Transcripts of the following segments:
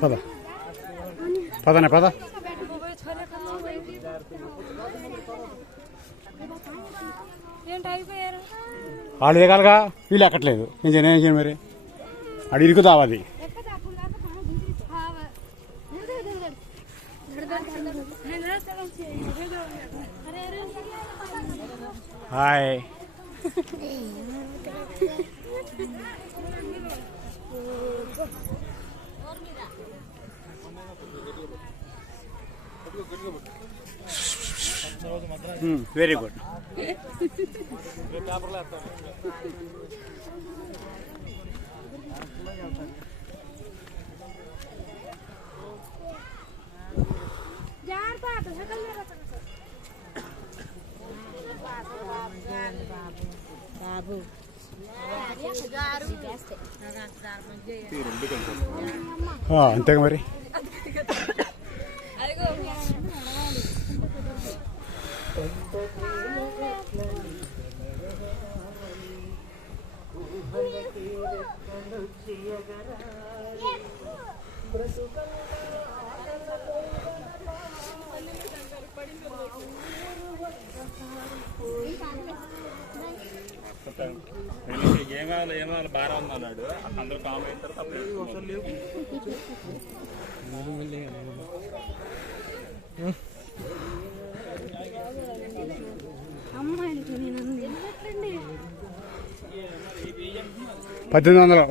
పద పదనే పద వాళ్ళు దిగాలిగా వీళ్ళు ఎక్కట్లేదు నేను చేయను మరి అడి ఇరుకుతావు అది హాయ్ వెరీ గుడ్ అంతేగా మరి ఏం కావాలి బాగా ఉందన్నాడు అందరూ కామెంట్ $1800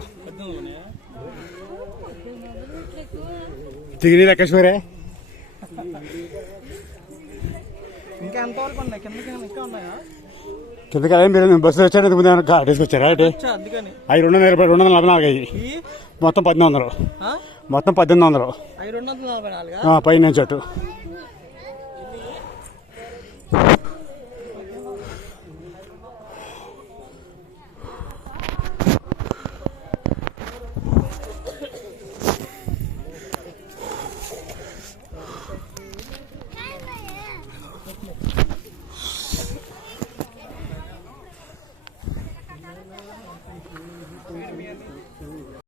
దిగిని లెక్కేశ్వరే ఇంకా ఎంతవరకు ఉన్నాయి కిందకి ఇంకా ఉన్నాయా కిందకి అదేం మీరు బస్సులో వచ్చారు ముందు తీసుకొచ్చారా అంటే అవి 244 అయ్యి మొత్తం 1800 మొత్తం 1800 పైన నుంచి అటు